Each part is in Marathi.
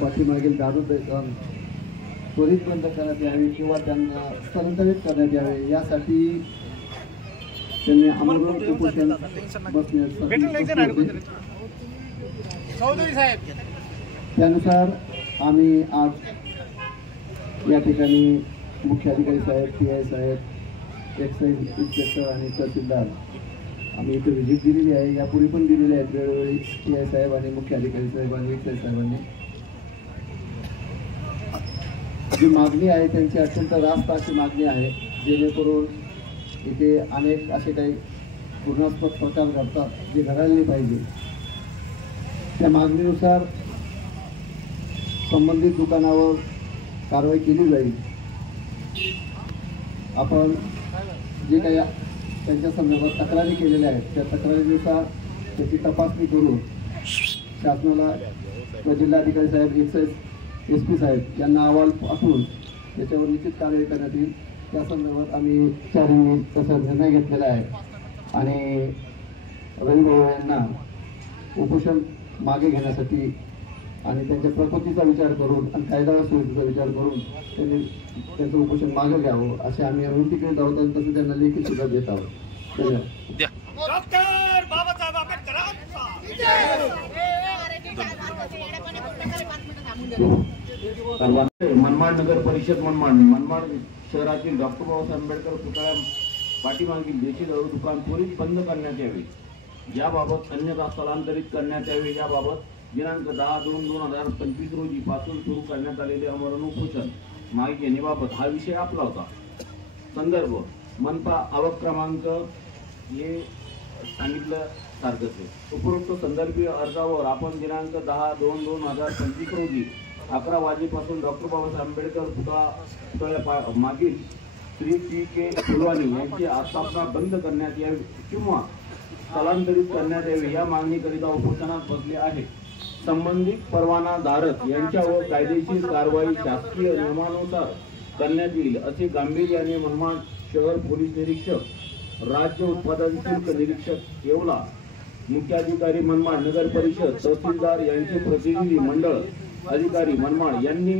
पाठीमागील दारू त्वरित बंद करण्यात यावे किंवा त्यांना स्थलांतरित करण्यात यावे यासाठी त्यांनी आमरण उपोषण त्यानुसार आम्ही आज या ठिकाणी मुख्याधिकारी साहेब, PI साहेब, एक्साइज इन्स्पेक्टर आणि तहसीलदार आम्ही इथे व्हिजिट दिलेली आहे. यापूर्वी पण दिलेली आहेत वेळोवेळी PI साहेब आणि मुख्याधिकारी साहेब आणि एक्साइज साहेबांनी. जी मागणी आहे त्यांची अत्यंत रास्त अशी मागणी आहे, जेणेकरून इथे अनेक असे काही घृणास्पद प्रकार घडतात जे घडायला नाही पाहिजे. त्या मागणीनुसार संबंधित दुकानावर कारवाई केली जाईल. आपण जे काही त्यांच्या संदर्भात तक्रारी केलेल्या आहेत त्या तक्रारीनुसार त्याची तपासणी करून शासनाला व जिल्हाधिकारी साहेब, एक्साइज SP साहेब यांना अहवाल पाठवून त्याच्यावर निश्चित कारवाई करण्यात येईल. त्या संदर्भात आम्ही चारही तसा निर्णय घेतलेला आहे आणि रविभाऊ यांना उपोषण मागे घेण्यासाठी आणि त्यांच्या प्रकृतीचा विचार करून आणि कायदा सुव्यवस्थेचा विचार करून त्यांनी त्यांचं उपोषण मागे घ्यावं असे आम्ही विनंती करीत आहोत आणि तसं त्यांना लेखी सुद्धा देत आहोत. मनमाड नगर परिषद मनमाड शहरातील डॉक्टर बाबासाहेब आंबेडकर पुतळ्या पाठीमागील देशी दारू दुकान त्वरित बंद करण्यात यावे, याबाबत अन्यथा स्थलांतरित करण्यात यावे. याबाबत दिनांक 10/2/2025 रोजी पासून सुरू करण्यात आलेले आमरण उपोषण मागे घेण्याबाबत हा विषय आपला होता. संदर्भ मनपा आवक क्रमांक हे सांगितलं सारखंच आहे. उपरोक्त संदर्भीय अर्जावर आपण दिनांक 10/2/2025 रोजी 11 वाजेपासून डॉक्टर बाबासाहेब आंबेडकर पुतळ्या मागील श्री PK फुलवाणी यांची आस्थापना बंद करण्यात यावी किंवा स्थलांतरित करण्यात यावे या मागणीकरिता उपोषणात बसले आहे. संबंधित परवानाधारक यांच्यावर कायदेशीर कारवाई शासकीय नियमानुसार करण्यात येईल असे गांभीर्याने मनमाड शहर पोलीस निरीक्षक, राज्य उत्पादन शुल्क निरीक्षक येवला, मुख्याधिकारी मनमाड नगर परिषद, तहसीलदार यांचे प्रतिनिधी मंडळ अधिकारी मनमाड यांनी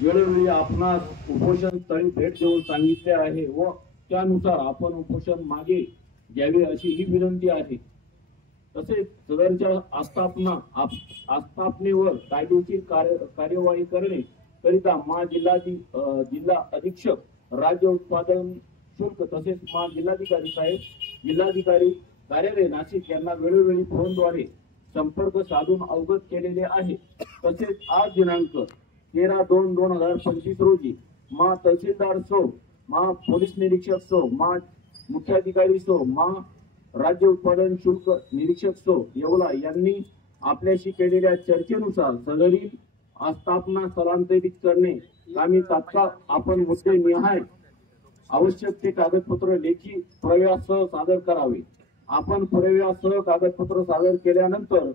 वेळोवेळी आपणास उपोषण स्थळी भेट देऊन सांगितले आहे व त्यानुसार आपण उपोषण मागे घ्यावे अशी ही विनंती आहे. तसेच सदरच्या आस्थापनेवर कायदेशीर कार्यवाही करणे करिता जिल्हा अधीक्षक, राज्य उत्पादन शुल्क तसेच जिल्हाधिकारी साहेब, जिल्हाधिकारी कार्यालय नाशिक यांना वेळोवेळी फोनद्वारे संपर्क साधून अवगत केलेले आहे. तसेच आज दिनांक 13/2/2025 रोजी तहसीलदार सो, पोलीस निरीक्षक सो, मुख्याधिकारी सो, राज्य उत्पादन शुल्क निरीक्षक सो येवला यांनी आपल्याशी केलेल्या चर्चेनुसार सदरील आस्थापना स्थलांतरित करणे कामी तात्काळ आपण मुद्दे निहाय आवश्यक ते कागदपत्र लेखी पुराव्यासह सादर करावे. आपण पुराव्यासह कागदपत्र सादर केल्यानंतर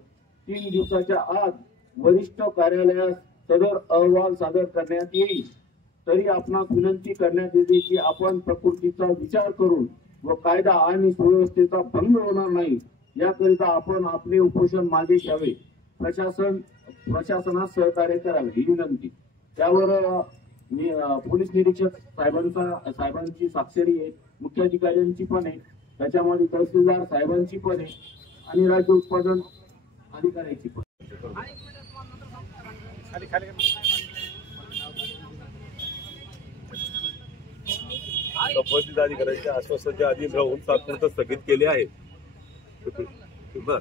3 दिवसाच्या आत वरिष्ठ कार्यालयास सदर अहवाल सादर करण्यात येईल. तरी आपणास विनंती करण्यात येते की आपण प्रकृतीचा विचार करून व कायदा आणि सुव्यवस्थेचा भंग होणार नाही याकरिता आपण आपले उपोषण मागे घ्यावे. प्रशासनास सहकार्य करावे ही विनंती. त्यावर पोलीस निरीक्षक साहेबांची स्वाक्षरी आहे, मुख्याधिकाऱ्यांची पण आहे, त्याच्यामध्ये तहसीलदार साहेबांची पण आहे आणि राज्य उत्पादन अधिकाऱ्याची पण. संबंधित अधिकाऱ्यांच्या आश्वासनाच्या अधीन राहून तात्पुरतं स्थगित केले आहे. बर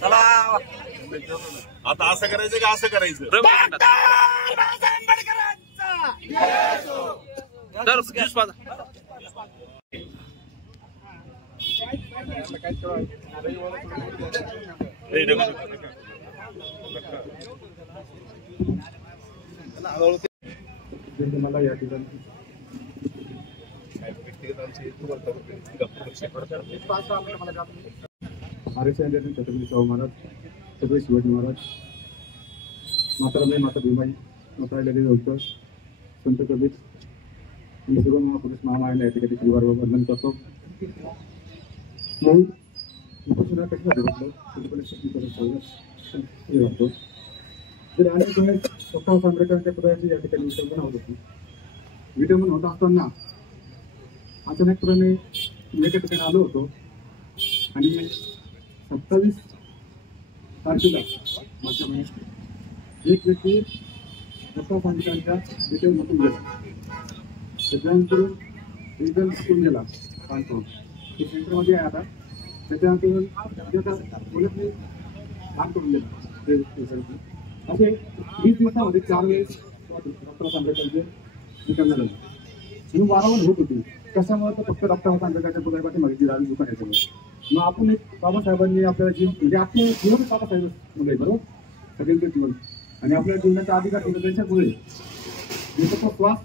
चला आता असं करायचं का असं करायचं. मला या ठिकाणी छत्रपती शाहू महाराज, छत्रपती शिवाजी महाराज, माता भीमाई, माता होतं संत कबीर आणि सर्व महापुरुष महामायला या ठिकाणी परिवार वर्णन करतो. मग उपोषणा कशासाठी बसलो तर अनेक वेळेस डॉक्टर आंबेडकरांच्या पुतळ्याची या ठिकाणी विटंबना होत होती. विटंबना होत असताना अचानकपणे एका ठिकाणी आलो होतो आणि 27 तारखेला मागच्या महिन्यात एक व्यक्ती डॉक्टर आंबेडकरांच्या तिथे उठून गेला. त्याच्यानंतर रिझल्ट सुटून गेला कानपूर ते सेंटरमध्ये आहे आता. त्याच्यानंतर बोलत नाही काम करून गेला. असे 20 दिवसामध्ये 4 वेळेस डॉक्टर आंबेडकरांचे निकाल झाले म्हणून वारंवार होत होती. कशामुळे तर फक्त डॉक्टर आंबेडकरच्या पुतळ्यापाठी मागितली राहिली दुकान याच्यामुळे. मग आपण एक बाबासाहेबांनी आपल्याला जी म्हणजे आपले जीवन बाबासाहेब मुलं बरोबर सगळ्यांचे जीवन आणि आपल्या जीवनाचा अधिकार ठेवलं त्यांच्यामुळे देशाचा श्वास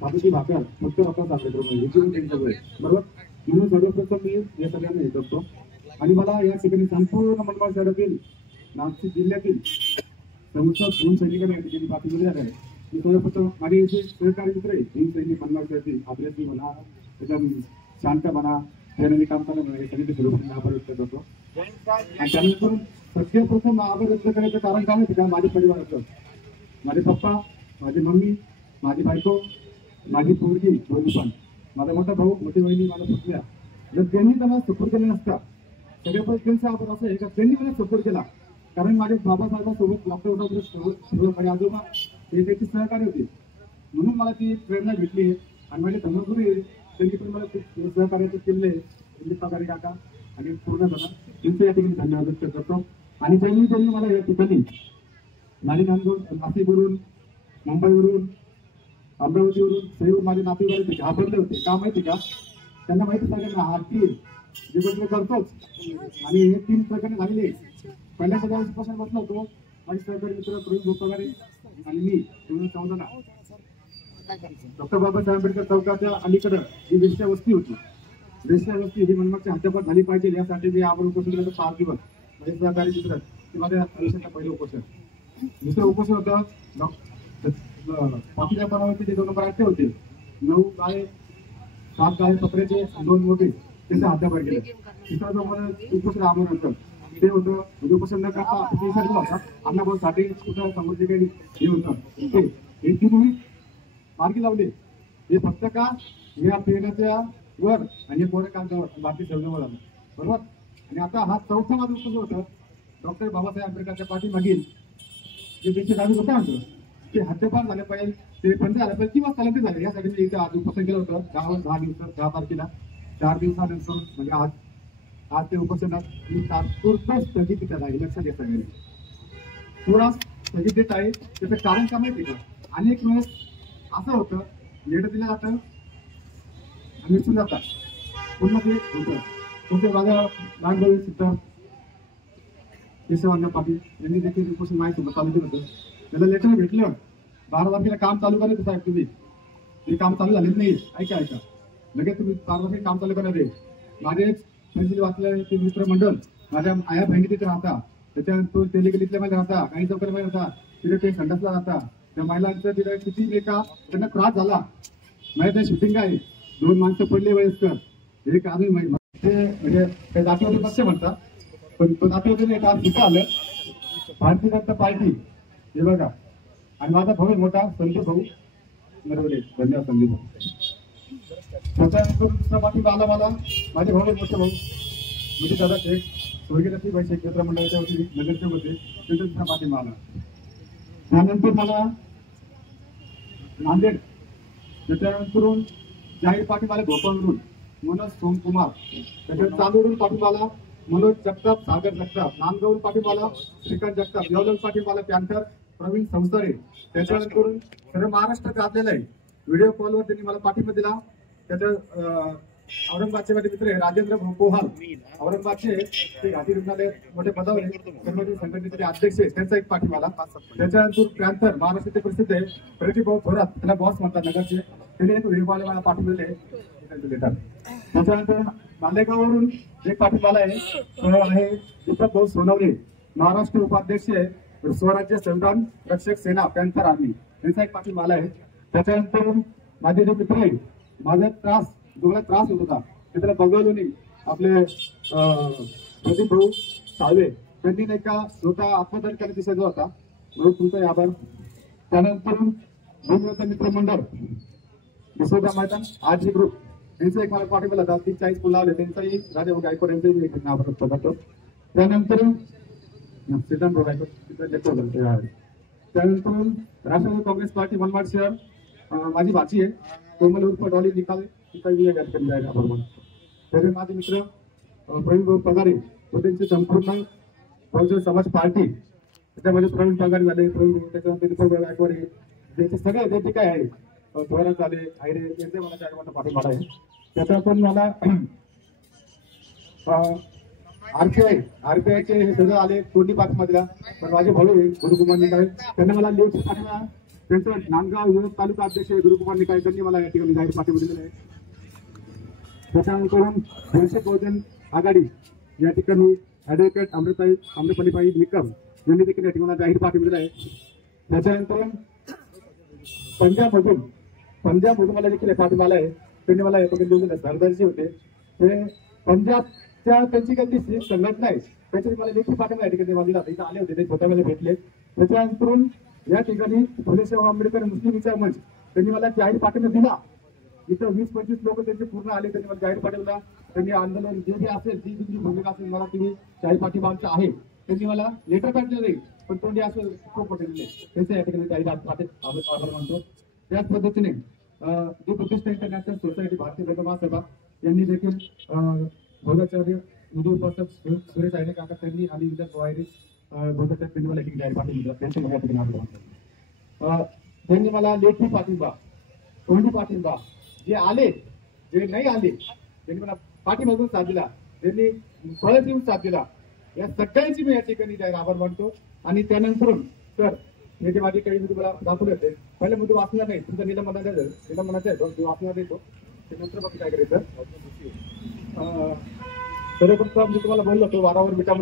बाबूची भाकर फक्त डॉक्टर आंबेडकर जीवन त्यांच्यामुळे बरोबर. म्हणून सर्वप्रथम मी या सगळ्यांना हे करतो आणि मला या ठिकाणी संपूर्ण मनमाड शहरातील नाशिक जिल्ह्यातील समस्त भीम सैनिकांना या ठिकाणी पाठवले जात आहे. मी सर्वप्रथम माझे जे सहकारी मित्र आहे भीम सैनिक मनमाड शहरातील आपल्याशी म्हणा एकदम शांतपणा त्याने काम करणं म्हणा हे सगळे सर्वप्रथम आभार व्यक्त करतो. आणि त्यानंतर सगळ्यात प्रथम आभार व्यक्त करायचं कारण काय माहिती का माझे परिवाराचं माझे पप्पा माझी मम्मी माझी बायको माझी पोरगी दोन्ही पण माझा मोठा भाऊ मोठी बहिणी मला सुटल्या. जर त्यांनी त्यांना सपोर्ट केला नसता सगळ्यात त्यांचा आभार असं आहे का त्यांनी मला सपोर्ट केला. कारण माझे बाबासाहेबांसोबत डॉक्टर माझे आजोबा हे त्याची सहकार्य होते म्हणून मला ती प्रेरणा भेटली आहे. आणि माझे धर्मगुरू आहे त्यांनी पण मला सहकार्याचे केले त्यांचे पगारी काका आणि पूर्ण झाला त्यांचे या ठिकाणी धन्यवाद व्यक्त करतो. आणि त्यांनी मला या ठिकाणी नाशिकवरून मुंबईवरून अमरावतीवरून सहयोग माझे नातेवाईक घाबरले होते. का माहिती का त्यांना माहिती सगळ्यांना आरती जे करतोच आणि हे 3 प्रकरणे झालेले. पहिल्या सगळ्यापासून बसलो होतो माझे सहकारी मित्र प्रवीण भोपगारे आणि मी 2014ला डॉक्टर बाबासाहेब आंबेडकर चौकाच्या अलीकडं ही वेश्या वस्ती होती. वेश्या वस्ती ही मनमाडच्या हद्दपार झाली पाहिजे यासाठी मी आपण उपोषण केलं 5 दिवस. माझे सहकारी मित्र ते माझ्या आयुष्याचं पहिलं उपोषण. दुसरं उपोषण होतं पाठीच्या पानावरती जे 2 मराठे होते 9 गाळे 7 गाळे कपड्याचे 2 मोठे त्यांच्या हद्दपार गेले. तिसरा जो मला उपोषण आव्हान होतं ते होतं म्हणजे उपोषण न करता होता अण्णा भाऊ साठे कुठं समोरचे काही हे होतं ते तुम्ही मार्गी लावले हे फक्त का या पेनाच्या वर आणि कोऱ्या कागदावर बाकी ठेवण्यावर आलं बरोबर. आणि आता हा 4था माझं उपोषण होतं डॉक्टर बाबासाहेब आंबेडकरच्या पाठीमागील जे 222 होतं म्हणतो ते हद्दपार झाले पाहिजे ते बंद झालं पाहिजे किंवा स्थलांतरित झाले यासाठी मी इथे आज उपोषण केलं होतं 10 तारखेला 4 दिवसानंतर म्हणजे आज ते उपोषणात मी तात्पुरतं स्थगिती देत आहे. लक्षात घेता गेले थोडा स्थगित देत आहे. त्याचं कारण का माहिती का अनेक वेळेस असं होतं लेटर दिलं जातं आणि विसरून जातात पुन्हा ते होतं. तुमच्या माझ्या लहानभाऊ सिद्धार्थ केशवांना पाटील यांनी देखील उपोषण माहिती चालू केलं होतं. त्याला लेटर भेटलं 12 तारखेला काम चालू करायचं साहेब तुम्ही ते काम चालू झालेच नाही. ऐका लगेच तुम्ही 12 तारखेला काम चालू करणार आहे. माझे पेन्सिल वाचलं ते मित्रमंडळ माझ्या आया बहिणी तिथे राहता त्याच्यानंतर तेलेगलीतल्या मध्ये राहता काही चौकामध्ये राहता तिथे ते संडासला राहता. त्या महिलांचं तिथे किती नाही का त्यांना त्रास झाला माहिती शूटिंग आहे 2 माणसं पडले वयस्कर एक अजून ते म्हणजे काही दाखवते पक्ष म्हणतात पण तो दाखवते एक आज तिथं आलं भारतीय जनता पार्टी हे बघा. आणि माझा भाऊ मोठा संदीप भाऊ नरवडे धन्यवाद संदीप भाऊ. त्याच्यानंतर दुसरा पाठिंबा आला मला माझे भाऊ मोठे भाऊ म्हणजे दादा शेख स्वर्गीय लक्ष्मीबाई शेख मित्र मंडळाच्या वतीने नगरसेवक होते त्यांचा दुसरा पाठिंबा आला. त्यानंतर मला नांदेड त्याच्यानंतरून जाहीर पाठिंबा आला भोपाळवरून मनोज सोमकुमार त्याच्यानंतर चांदूरून पाठिंबा आला मनोज जगताप सागर जगताप नांदगावरून पाठिंबा आला श्रीकांत जगताप देवलन पाठिंबा आला पॅन्थर प्रवीण संसारे. त्याच्यानंतर सर्व महाराष्ट्र गाजलेला आहे व्हिडिओ कॉलवर त्यांनी मला पाठिंबा दिला. त्याच्या औरंगाबादचे माझे मित्र आहे राजेंद्र पोहाल, औरंगाबादचे ते घाटी रुग्णालय मोठे पदावर आहे, संघटनेचे अध्यक्ष आहे, त्यांचा एक पाठिंबा. त्याच्यानंतर प्रांतर महाराष्ट्राचे प्रसिद्ध आहे प्रतिभाऊ थोरात, त्याला बॉस म्हणतात नगरचे, त्यांनी एक विभागाला मला पाठवलेले आहे. त्याच्यानंतर मालेगाववरून एक पाठिंबा आहे, तो आहे दीपक भाऊ सोनवणे, महाराष्ट्र उपाध्यक्ष आहे स्वराज्य संविधान रक्षक सेना पॅन्थर आर्मी, त्यांचा एक पाठिंबा आहे. त्याच्यानंतर माझे जे मित्र आहे, माझा तुम्हाला त्रास होत होता त्याला बंगालून आपले प्रदीप भाऊ साळवे त्यांनी नाही का स्वतः आत्मदान केला दिसत होता, म्हणून तुमचा आभार. त्यानंतर भूमिवृत्त मित्र मंडळ यशोदा मैदान आजी ग्रुप यांचा एक मला पाठिंबा होता, 30-40 फुलं लावले, त्यांचाही राजाभाऊ गायकवाड यांचाही एक नाव पदार्थ. त्यानंतर सिद्धांत भाऊ गायकवाड, त्यानंतर राष्ट्रवादी काँग्रेस पार्टी मनमाड शहर माझी भाची आहे कोमल उर्फ डॉली निकाल, तरी माझे मित्र प्रवीण भाऊ पगारे व त्यांची संपूर्ण बहुजन समाज पार्टी, त्याच्यामध्ये प्रवीण पगारे झाले, प्रवीण त्याच्यानंतर दीपक भाऊ गायकवाड, ज्यांचे सगळे जे काय आहे थोरात झाले आयरे, त्यांचे मला त्या पाठिंबा आहे. त्याचा पण मला आरपीआयचे हे सगळं आले कोणी पाच मधल्या, पण माझे भाऊ आहे गुरुकुमार निकाळे, त्यांनी मला लेख पाठिंबा, त्यांचं नांदगाव युवक तालुका अध्यक्ष गुरुकुमार निकाळे, त्यांनी मला या ठिकाणी जाहीर पाठिंबा दिलेला आहे. त्याच्यानंतर वंचित बहुजन आघाडी या ठिकाणी ऍडव्होकेट अमृतपाली निकम यांनी देखील या ठिकाणी जाहीर पाठिंबा दिला आहे. त्याच्यानंतर पंजाबमधून मला देखील पाठिंबा आला आहे, त्यांनी मला सरदारजी होते ते पंजाबच्या, त्यांची काही संघटना आहे, त्याच्यात मला लेखी पाठिंबा या ठिकाणी दिला, इथं आले होते, ते स्वतः मला भेटले. त्याच्यानंतर या ठिकाणी फुलेशाह आंबेडकर मुस्लिम विचार मंच त्यांनी मला जाहीर पाठिंबा दिला, इथं 20-25 लोक त्यांचे पूर्ण आले, त्यांनी मला जाहीर पाठिंबा, त्यांनी आंदोलन जे असेल ती तुमची भूमिका असेल मला तुम्ही जाहीर पाठिंबा आमचा आहे, त्यांनी मला लेटर पाठवलं नाही, पण तोंडी असं खूप पटले, त्यांचं या ठिकाणी जाहीर आभार मानतो. त्याच पद्धतीने जी प्रतिष्ठा इंटरनॅशनल सोसायटी भारतीय बौद्ध महासभा यांनी देखील बौद्धाचार्य हिंदू उपासक सुरेश आयरे काका त्यांनी आणि विलास गोवारी बौद्धाचार्य त्यांनी मला एक जाहीर पाठिंबा दिला, त्यांचे या ठिकाणी आभार मानतो. त्यांनी मला लेखी पाठिंबा, तोंडी पाठिंबा, जे आले जे नाही आले त्यांनी मला पाठीमागून साथ दिला, त्यांनी परत येऊन साथ दिला, या सगळ्यांची मी या ठिकाणी जाहीर आभार मानतो. आणि त्यानंतर तर हे जे माझे काही मी तुम्हाला दाखवले होते, पहिले मुद्दे वाचणार नाही, तुमचा निलंबनाचा आहे तो वाचणार देतो, त्यानंतर मग काय करायचं. सर्वप्रथम मी तुम्हाला बोललो होतो वारावर मिटा